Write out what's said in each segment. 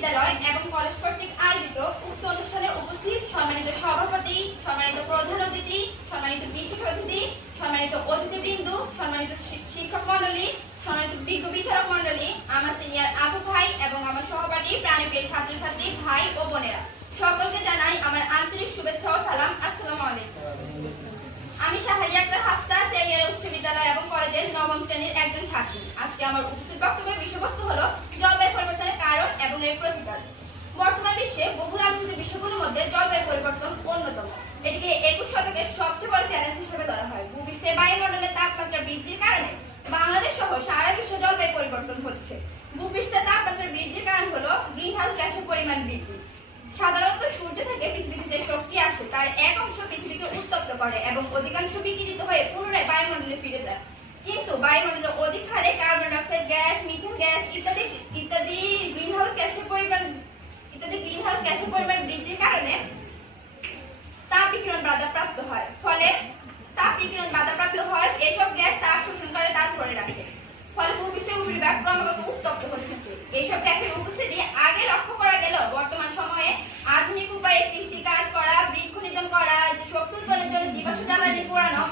বিশ্ববিদ্যালয় এবং কলেজ কর্তৃক আয়োজিত উক্ত অনুষ্ঠানে উপস্থিত সম্মানিত সভাপতি, সম্মানিত প্রধান অতিথি, সম্মানিত বিশেষ অতিথি, সম্মানিত অতিথিবৃন্দ, সম্মানিত শিক্ষক মন্ডলী, সম্মানিত বিজ্ঞ বিচারক মন্ডলী, আমার সিনিয়র আপু ভাই এবং আমার সহপাঠী প্রাণপ্রিয় ছাত্রছাত্রী ভাই ও বোনেরা, সকলকে জানাই আমার আন্তরিক শুভেচ্ছা ও সালাম। আসসালামু আলাইকুম। আমি শাহরিয়া আক্তার হাফসা, চেরিয়ারা উচ্চ বিদ্যালয় এবং কলেজের নবম শ্রেণীর একজন ছাত্রী। আজকে আমার উপস্থিত বক্তব্যের বিষয়বস্তু হলো জলবায়ু পরিবর্তনের কারণ এবং এর প্রতিকার। বর্তমান বিশ্বে বহুল আলোচিত বিষয়গুলোর মধ্যে জলবায়ু পরিবর্তন অন্যতম। এটিকে 21 শতকের সবচেয়ে বড় চ্যালেঞ্জ হিসেবে ধরা হয়। ভূপৃষ্ঠের বায়ুমণ্ডলের তাপমাত্রা বৃদ্ধির কারণে বাংলাদেশ সহ সারা বিশ্বে জলবায়ু পরিবর্তন হচ্ছে। ভূপৃষ্ঠের তাপমাত্রা বৃদ্ধির কারণ হলো গ্রিনহাউস গ্যাসের পরিমাণ বৃদ্ধি। সাধারণত সূর্য থেকে পৃথিবীতে যে শক্তি আসে তার এক অংশ পৃথিবীকে উত্তপ্ত করে এবং অধিকাংশ বিকিরিত হয়ে পুনরায় বায়ুমণ্ডলে ফিরে যায়। কিন্তু বায়ুমণ্ডলে অধিক হারে carbon die oxide gas, methane gas ইত্যাদি গ্রিনহাউস গ্যাসের পরিমাণ বৃদ্ধির কারণে তাপ বিকিরণ বাধাপ্রাপ্ত হয়। ফলে তাপ বিকিরণ বাধাপ্রাপ্ত হয়, এসব গ্যাস তাপ শোষণ করে তা ধরে রাখে। ফলে ভূপৃষ্ঠের উপরিভাগ ক্রমাগত উত্তপ্ত হতে থাকে। এইসব গ্যাসের উপস্থিতি আগে লক্ষ্য করা গেলেও বর্তমান সময়ে আধুনিক উপায়ে কৃষি কাজ করা, বৃক্ষ নিধন করা, শক্তি উৎপাদনের জন্য জীবাশ্ম জ্বালানি পোড়ানো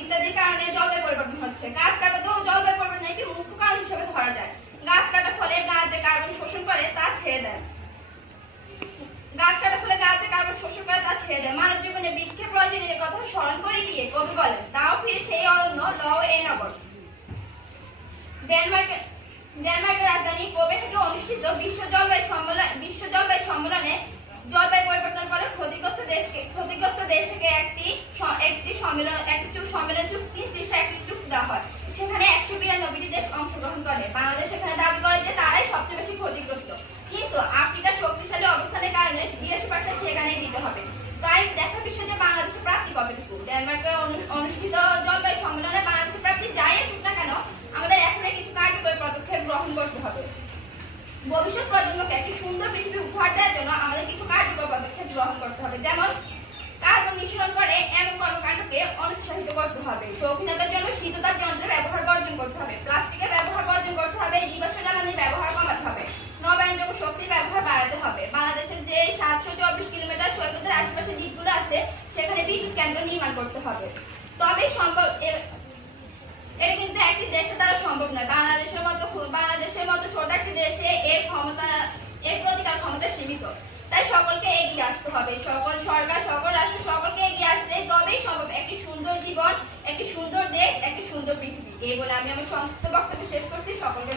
ইত্যাদির কারণে জলবায়ু পরিবর্তন হচ্ছে। গাছ কাটাতেও জলবায়ু পরিবর্তনের একটি মুখ্য কারণ হিসেবে ধরা যায়। গাছ কাটার ফলে গাছ যে কার্বন শোষণ করে তা ছেড়ে দেয়। মানব জীবনে বৃক্ষের প্রয়োজনীয় কথা স্মরণ করে দিয়ে কবি বলেন, তাও ফিরে সেই অরণ্য লও এ নগর। ডেনমার্কের রাজধানী কোপেনহেগে অনুষ্ঠিত বিশ্ব জলবায়ু সম্মেলনে জলবায়ু পরিবর্তন করে ক্ষতিগ্রস্ত দেশকে একটি সম্মেলন চুক্তি পৃষ্ঠায় একটি চুক্তি দেওয়া হয়। সেখানে 192টি দেশ অংশগ্রহণ করে। বাংলাদেশ সেখানে দাবি করে যে তারাই সবচেয়ে বেশি ক্ষতিগ্রস্ত, কিন্তু আফ্রিকার শক্তিশালী অবস্থানের কারণে 82% সেখানেই দিতে হবে। তাই দেখার বিষয় যে বাংলাদেশের প্রাপ্তি কতটুকু। ডেনমার্কে অনুষ্ঠিত জলবায়ু সম্মেলনে বাংলাদেশের প্রাপ্তি যাই আসুক না কেন, আমাদের এখনই কিছু কার্যকরী পদক্ষেপ গ্রহণ করতে হবে। ভবিষ্যৎ প্রজন্মকে একটি সুন্দর পৃথিবী উপহার দেওয়ার জন্য আমাদের কিছু কার্যকর পদক্ষেপ গ্রহণ করতে হবে। যেমন কার্বন নিঃসরণ করে এমন কর্মকাণ্ডকে অনুৎসাহিত করতে হবে। শৌখিনতার জন্য শীততাপ যন্ত্রের ব্যবহার বর্জন করতে হবে। প্লাস্টিকের ব্যবহার বর্জন করতে হবে। জীবাশ্ম জ্বালানির ব্যবহার কমাতে হবে। নবায়নযোগ্য শক্তির ব্যবহার বাড়াতে হবে। বাংলাদেশের যে 724 কিলোমিটার সৈকতের আশেপাশে দ্বীপগুলো আছে সেখানে বিদ্যুৎ কেন্দ্র নির্মাণ করতে হবে। তবেই সম্ভব। এটা কিন্তু একটি দেশের দ্বারা সম্ভব নয়। বাংলাদেশের মতো ছোট একটি দেশে এর প্রতিকার ক্ষমতা সীমিত। তাই সকলকে এগিয়ে আসতে হবে। সকল সরকার, সকল রাষ্ট্র সকলকে এগিয়ে আসলে তবেই সম্ভব একটি সুন্দর জীবন, একটি সুন্দর দেশ, একটি সুন্দর পৃথিবী। এই বলে আমি আমার সংক্ষিপ্ত বক্তব্য শেষ করছি। সকলকে